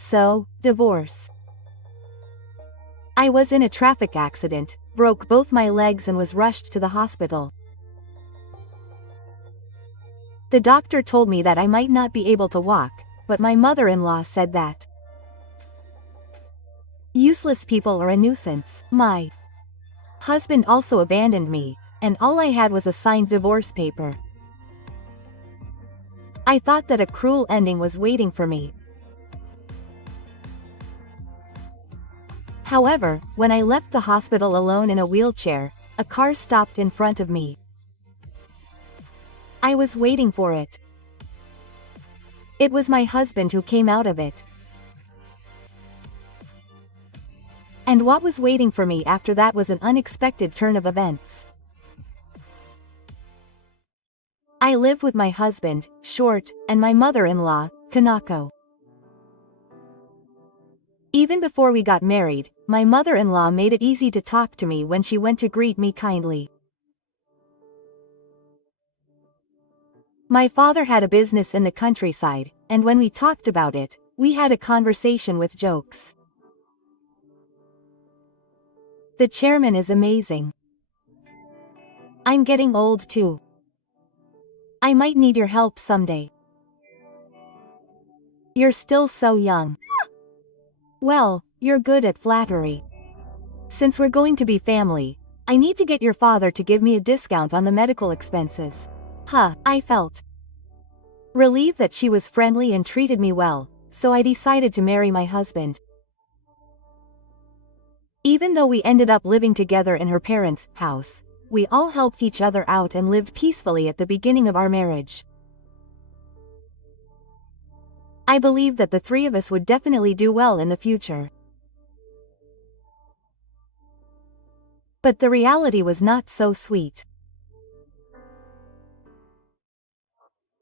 So, divorce. I was in a traffic accident, broke both my legs and was rushed to the hospital. The doctor told me that I might not be able to walk, but my mother-in-law said that useless people are a nuisance. My husband also abandoned me, and all I had was a signed divorce paper. I thought that a cruel ending was waiting for me. However, when I left the hospital alone in a wheelchair, a car stopped in front of me. I was waiting for it. It was my husband who came out of it. And what was waiting for me after that was an unexpected turn of events. I lived with my husband, Short, and my mother-in-law, Kanako. Even before we got married, my mother-in-law made it easy to talk to me when she went to greet me kindly. My father had a business in the countryside, and when we talked about it, we had a conversation with jokes. The chairman is amazing. I'm getting old too. I might need your help someday. You're still so young. Well, you're good at flattery. Since we're going to be family, I need to get your father to give me a discount on the medical expenses. I felt relieved that she was friendly and treated me well, so I decided to marry my husband. Even though we ended up living together in her parents' house, we all helped each other out and lived peacefully at the beginning of our marriage. I believed that the three of us would definitely do well in the future. But the reality was not so sweet.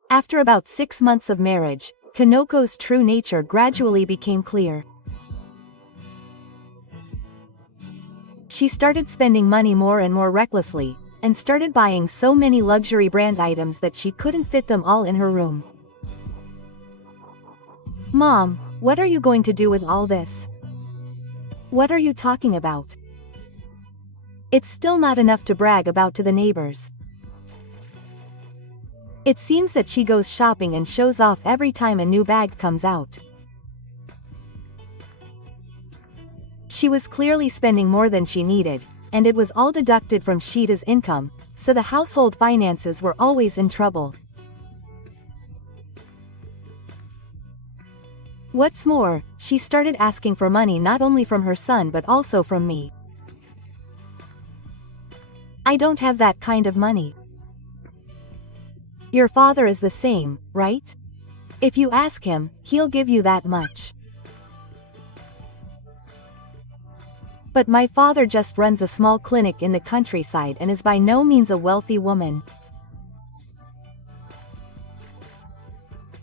After about 6 months of marriage, Kanoko's true nature gradually became clear. She started spending money more and more recklessly, and started buying so many luxury brand items that she couldn't fit them all in her room. Mom, what are you going to do with all this? What are you talking about? It's still not enough to brag about to the neighbors. It seems that she goes shopping and shows off every time a new bag comes out. She was clearly spending more than she needed, and it was all deducted from Shida's income, so the household finances were always in trouble. What's more, she started asking for money not only from her son but also from me. I don't have that kind of money. Your father is the same, right? If you ask him, he'll give you that much. But my father just runs a small clinic in the countryside and is by no means a wealthy woman.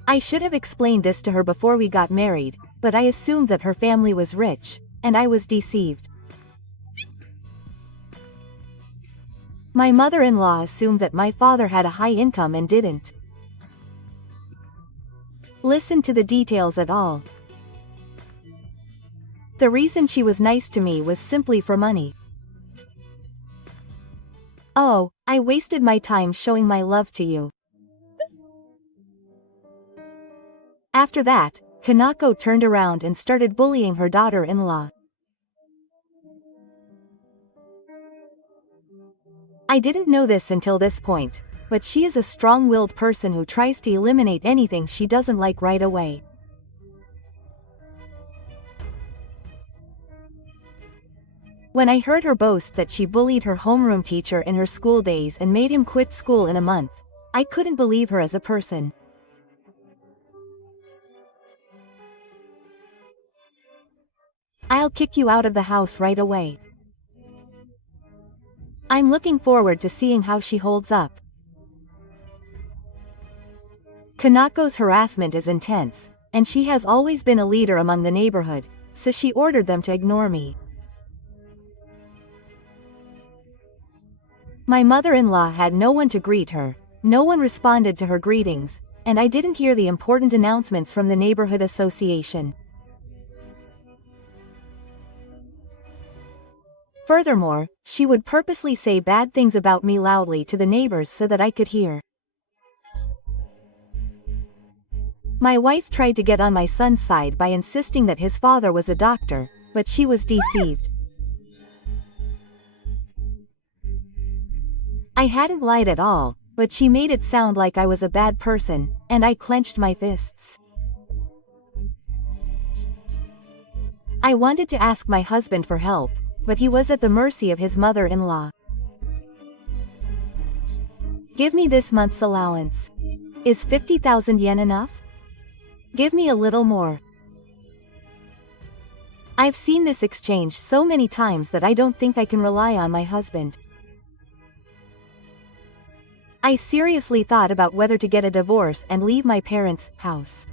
I should have explained this to her before we got married, but I assumed that her family was rich, and I was deceived. My mother-in-law assumed that my father had a high income and didn't listen to the details at all. The reason she was nice to me was simply for money. Oh, I wasted my time showing my love to you. After that, Kanako turned around and started bullying her daughter-in-law. I didn't know this until this point, but she is a strong-willed person who tries to eliminate anything she doesn't like right away. When I heard her boast that she bullied her homeroom teacher in her school days and made him quit school in a month, I couldn't believe her as a person. I'll kick you out of the house right away. I'm looking forward to seeing how she holds up. Kanako's harassment is intense, and she has always been a leader among the neighborhood, so she ordered them to ignore me. My mother-in-law had no one to greet her, no one responded to her greetings, and I didn't hear the important announcements from the neighborhood association. Furthermore, she would purposely say bad things about me loudly to the neighbors so that I could hear. My wife tried to get on my son's side by insisting that his father was a doctor, but she was deceived. I hadn't lied at all, but she made it sound like I was a bad person, and I clenched my fists. I wanted to ask my husband for help, but he was at the mercy of his mother-in-law. Give me this month's allowance. Is 50,000 yen enough? Give me a little more. I've seen this exchange so many times that I don't think I can rely on my husband. I seriously thought about whether to get a divorce and leave my parents' house.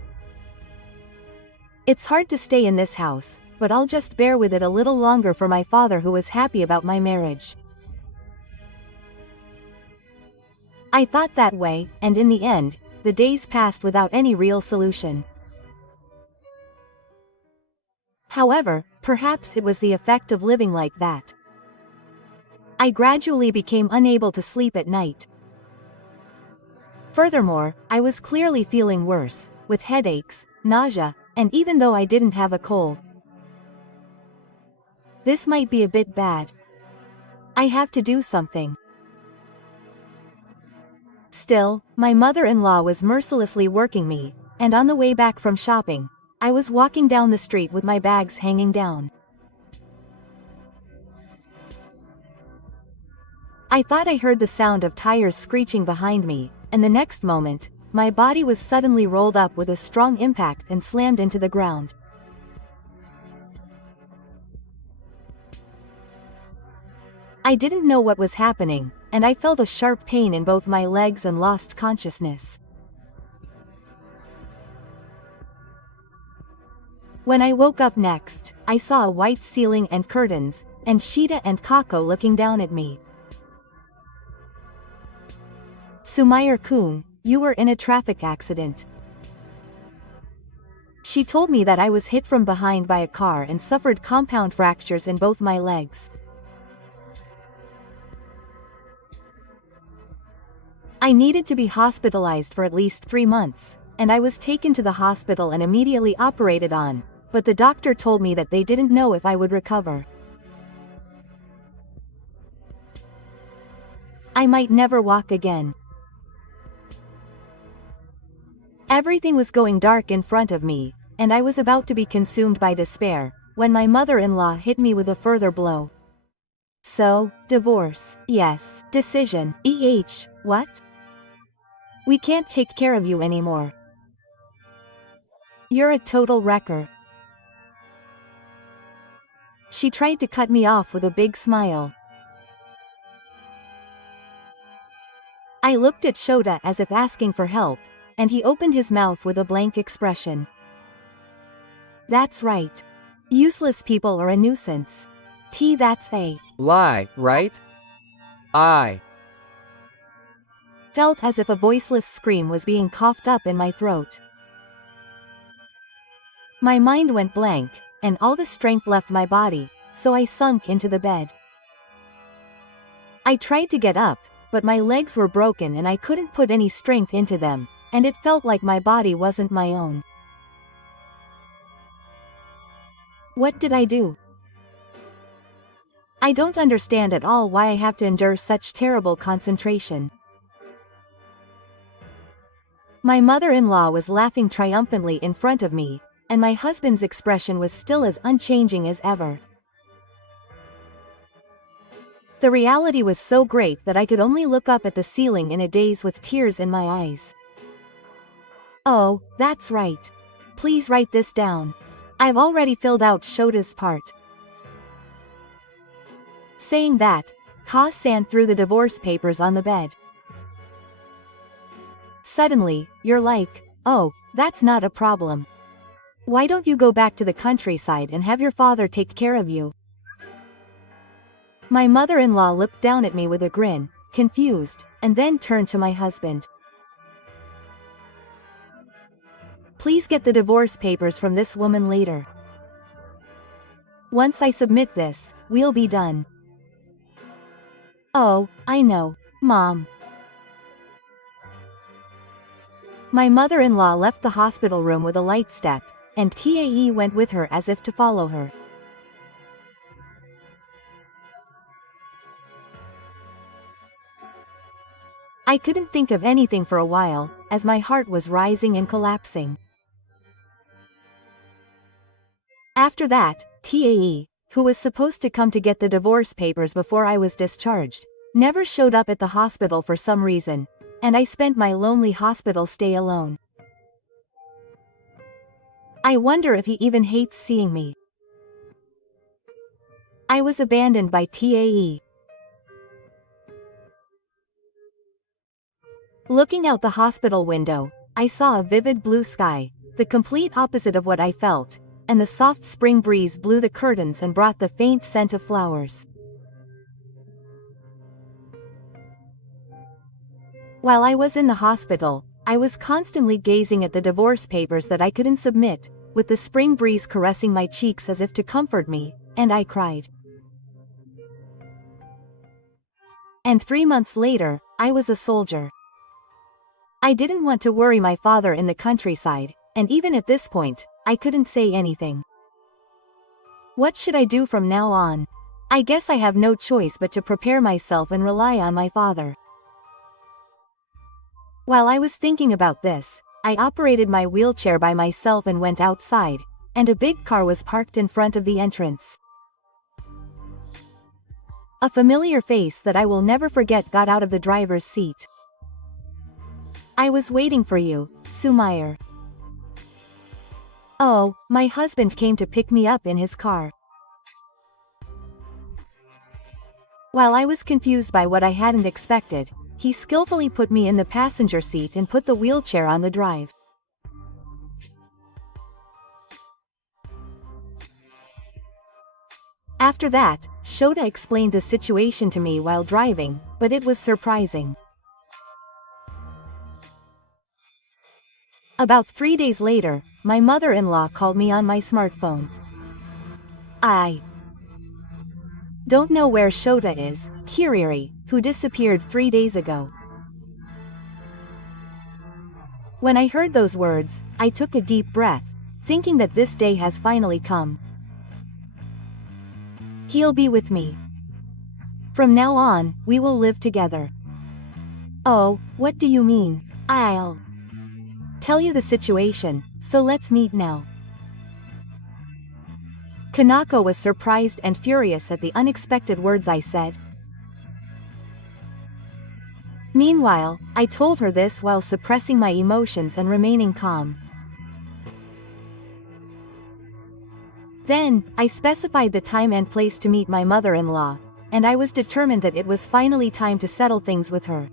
It's hard to stay in this house, but I'll just bear with it a little longer for my father who was happy about my marriage. I thought that way, and in the end, the days passed without any real solution. However, perhaps it was the effect of living like that. I gradually became unable to sleep at night. Furthermore, I was clearly feeling worse, with headaches, nausea, and even though I didn't have a cold. This might be a bit bad. I have to do something. Still, my mother-in-law was mercilessly working me, and on the way back from shopping, I was walking down the street with my bags hanging down. I thought I heard the sound of tires screeching behind me, and the next moment, my body was suddenly rolled up with a strong impact and slammed into the ground. I didn't know what was happening, and I felt a sharp pain in both my legs and lost consciousness. When I woke up next, I saw a white ceiling and curtains, and Shida and Kako looking down at me. Sumayer-kun, you were in a traffic accident. She told me that I was hit from behind by a car and suffered compound fractures in both my legs. I needed to be hospitalized for at least 3 months, and I was taken to the hospital and immediately operated on, but the doctor told me that they didn't know if I would recover. I might never walk again. Everything was going dark in front of me, and I was about to be consumed by despair, when my mother-in-law hit me with a further blow. So, divorce, yes. Decision, what? We can't take care of you anymore. You're a total wrecker. She tried to cut me off with a big smile. I looked at Shota as if asking for help, and he opened his mouth with a blank expression. That's right. Useless people are a nuisance. That's a lie, right? I felt as if a voiceless scream was being coughed up in my throat. My mind went blank, and all the strength left my body, so I sunk into the bed. I tried to get up, but my legs were broken and I couldn't put any strength into them, and it felt like my body wasn't my own. What did I do? I don't understand at all why I have to endure such terrible concentration. My mother-in-law was laughing triumphantly in front of me, and my husband's expression was still as unchanging as ever. The reality was so great that I could only look up at the ceiling in a daze with tears in my eyes. Oh, that's right. Please write this down. I've already filled out Shota's part. Saying that, Ka-san threw the divorce papers on the bed. Suddenly, you're like, oh, that's not a problem. Why don't you go back to the countryside and have your father take care of you? My mother-in-law looked down at me with a grin, confused, and then turned to my husband. Please get the divorce papers from this woman later. Once I submit this, we'll be done. Oh, I know, Mom. My mother-in-law left the hospital room with a light step, and Tae went with her as if to follow her. I couldn't think of anything for a while, as my heart was rising and collapsing. After that, Tae, who was supposed to come to get the divorce papers before I was discharged, never showed up at the hospital for some reason, and I spent my lonely hospital stay alone. I wonder if he even hates seeing me. I was abandoned by Tae. Looking out the hospital window, I saw a vivid blue sky, the complete opposite of what I felt, and the soft spring breeze blew the curtains and brought the faint scent of flowers. While I was in the hospital, I was constantly gazing at the divorce papers that I couldn't submit, with the spring breeze caressing my cheeks as if to comfort me, and I cried. And 3 months later, I was a soldier. I didn't want to worry my father in the countryside, and even at this point, I couldn't say anything. What should I do from now on? I guess I have no choice but to prepare myself and rely on my father. While I was thinking about this, I operated my wheelchair by myself and went outside, and a big car was parked in front of the entrance. A familiar face that I will never forget got out of the driver's seat. I was waiting for you, Sumair. Oh, my husband came to pick me up in his car. While I was confused by what I hadn't expected, he skillfully put me in the passenger seat and put the wheelchair on the drive. After that, Shota explained the situation to me while driving, but it was surprising. About 3 days later, my mother-in-law called me on my smartphone. I don't know where Shota is, Kiriri, who disappeared 3 days ago. When I heard those words, I took a deep breath, thinking that this day has finally come. He'll be with me. From now on, we will live together. Oh, what do you mean? I'll tell you the situation, so let's meet now. Kanako was surprised and furious at the unexpected words I said. Meanwhile, I told her this while suppressing my emotions and remaining calm. Then, I specified the time and place to meet my mother-in-law, and I was determined that it was finally time to settle things with her.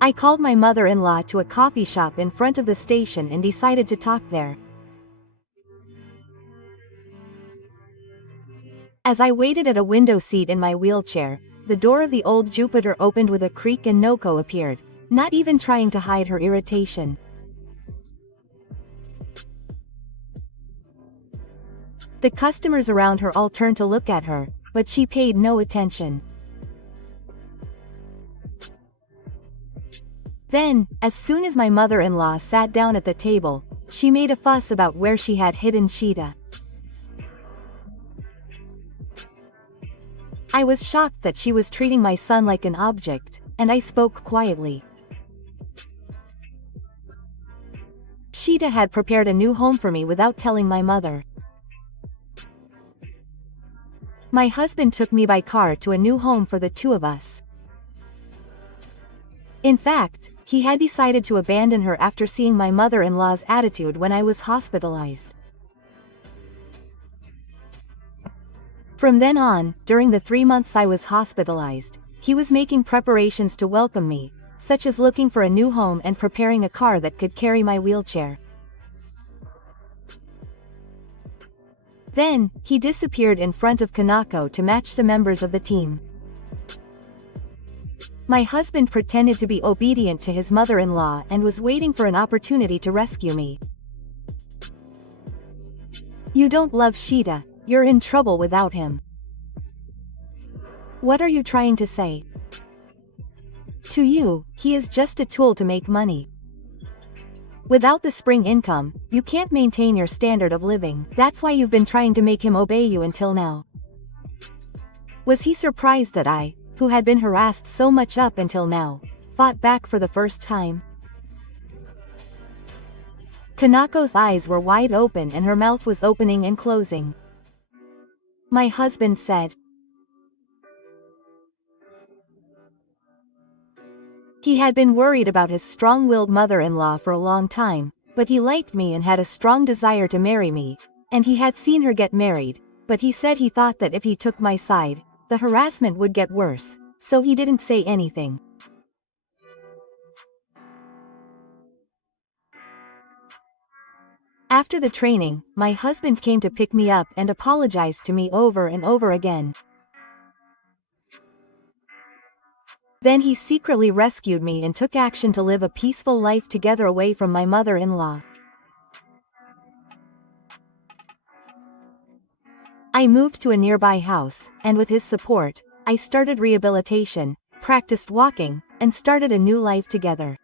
I called my mother-in-law to a coffee shop in front of the station and decided to talk there. As I waited at a window seat in my wheelchair, the door of the old Jupiter opened with a creak and Noko appeared, not even trying to hide her irritation. The customers around her all turned to look at her, but she paid no attention. Then, as soon as my mother-in-law sat down at the table, she made a fuss about where she had hidden Shita. I was shocked that she was treating my son like an object, and I spoke quietly. Shita had prepared a new home for me without telling my mother. My husband took me by car to a new home for the two of us. In fact, he had decided to abandon her after seeing my mother-in-law's attitude when I was hospitalized. From then on, during the 3 months I was hospitalized, he was making preparations to welcome me, such as looking for a new home and preparing a car that could carry my wheelchair. Then, he disappeared in front of Kanako to match the members of the team. My husband pretended to be obedient to his mother-in-law and was waiting for an opportunity to rescue me. You don't love Shita, you're in trouble without him. What are you trying to say? To you, he is just a tool to make money. Without the spring income, you can't maintain your standard of living. That's why you've been trying to make him obey you until now. Was he surprised that I, who had been harassed so much up until now, fought back for the first time? Kanako's eyes were wide open and her mouth was opening and closing. My husband said. He had been worried about his strong-willed mother-in-law for a long time, but he liked me and had a strong desire to marry me, and he had seen her get married, but he said he thought that if he took my side, the harassment would get worse, so he didn't say anything. After the training, my husband came to pick me up and apologized to me over and over again. Then he secretly rescued me and took action to live a peaceful life together away from my mother-in-law. I moved to a nearby house, and with his support, I started rehabilitation, practiced walking, and started a new life together.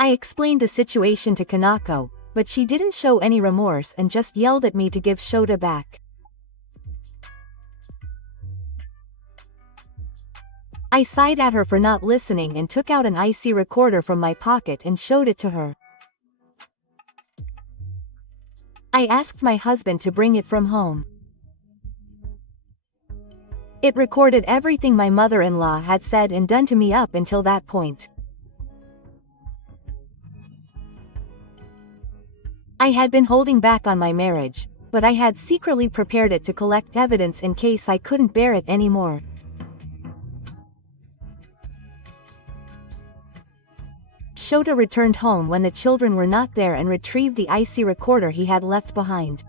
I explained the situation to Kanako, but she didn't show any remorse and just yelled at me to give Shota back. I sighed at her for not listening and took out an IC recorder from my pocket and showed it to her. I asked my husband to bring it from home. It recorded everything my mother-in-law had said and done to me up until that point. I had been holding back on my marriage, but I had secretly prepared it to collect evidence in case I couldn't bear it anymore. Shota returned home when the children were not there and retrieved the IC recorder he had left behind.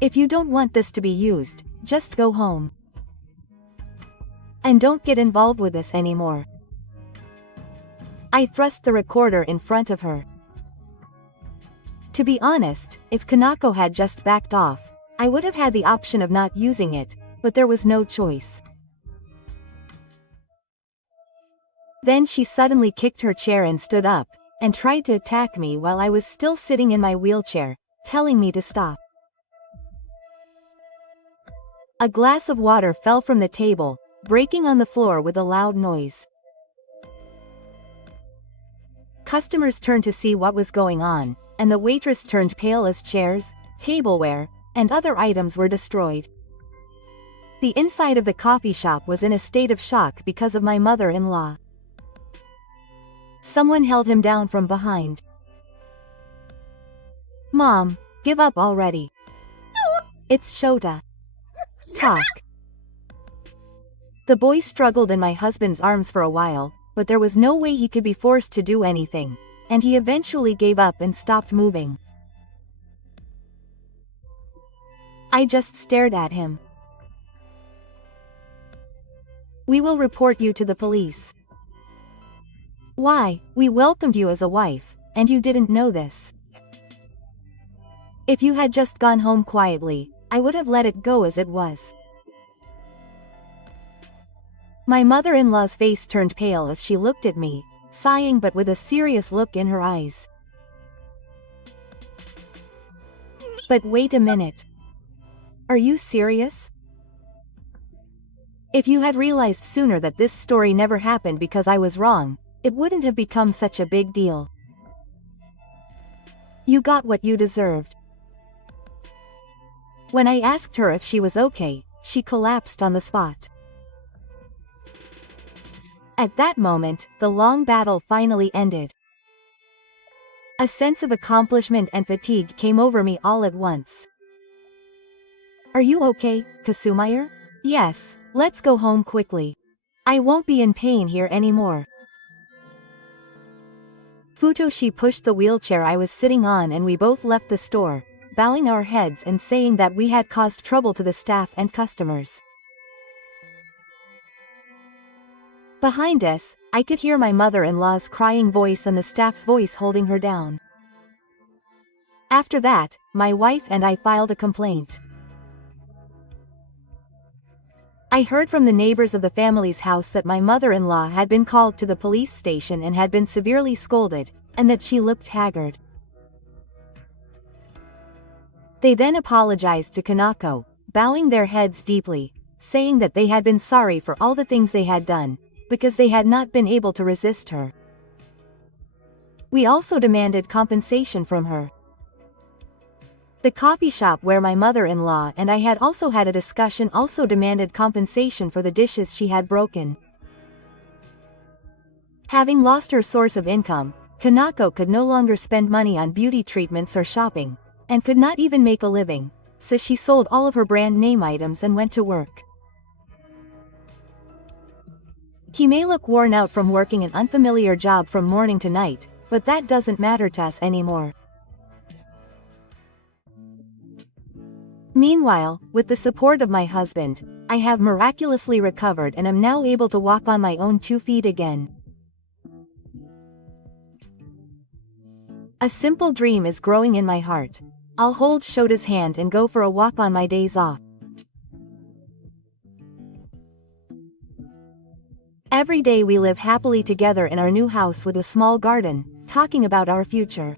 If you don't want this to be used, just go home. And don't get involved with this anymore. I thrust the recorder in front of her. To be honest, if Kanako had just backed off, I would have had the option of not using it, but there was no choice. Then she suddenly kicked her chair and stood up, and tried to attack me while I was still sitting in my wheelchair, telling me to stop. A glass of water fell from the table, breaking on the floor with a loud noise. Customers turned to see what was going on, and the waitress turned pale as chairs, tableware, and other items were destroyed. The inside of the coffee shop was in a state of shock because of my mother-in-law. Someone held him down from behind. Mom, give up already. It's Shota. Talk. The boy struggled in my husband's arms for a while, but there was no way he could be forced to do anything, and he eventually gave up and stopped moving. I just stared at him. We will report you to the police. Why, we welcomed you as a wife, and you didn't know this. If you had just gone home quietly, I would have let it go as it was. My mother-in-law's face turned pale as she looked at me, sighing but with a serious look in her eyes. But wait a minute. Are you serious? If you had realized sooner that this story never happened because I was wrong, it wouldn't have become such a big deal. You got what you deserved. When I asked her if she was okay, she collapsed on the spot. At that moment, the long battle finally ended. A sense of accomplishment and fatigue came over me all at once. Are you okay, Kasumayer? Yes, let's go home quickly. I won't be in pain here anymore. Futoshi pushed the wheelchair I was sitting on and we both left the store, bowing our heads and saying that we had caused trouble to the staff and customers. Behind us, I could hear my mother-in-law's crying voice and the staff's voice holding her down. After that, my wife and I filed a complaint. I heard from the neighbors of the family's house that my mother-in-law had been called to the police station and had been severely scolded, and that she looked haggard. They then apologized to Kanako, bowing their heads deeply, saying that they had been sorry for all the things they had done, because they had not been able to resist her. We also demanded compensation from her. The coffee shop where my mother-in-law and I had also had a discussion also demanded compensation for the dishes she had broken. Having lost her source of income, Kanako could no longer spend money on beauty treatments or shopping, and could not even make a living, so she sold all of her brand name items and went to work. He may look worn out from working an unfamiliar job from morning to night, but that doesn't matter to us anymore. Meanwhile, with the support of my husband, I have miraculously recovered and am now able to walk on my own 2 feet again. A simple dream is growing in my heart. I'll hold Shota's hand and go for a walk on my days off. Every day we live happily together in our new house with a small garden, talking about our future.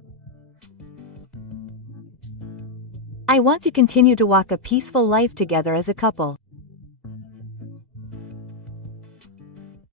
I want to continue to walk a peaceful life together as a couple.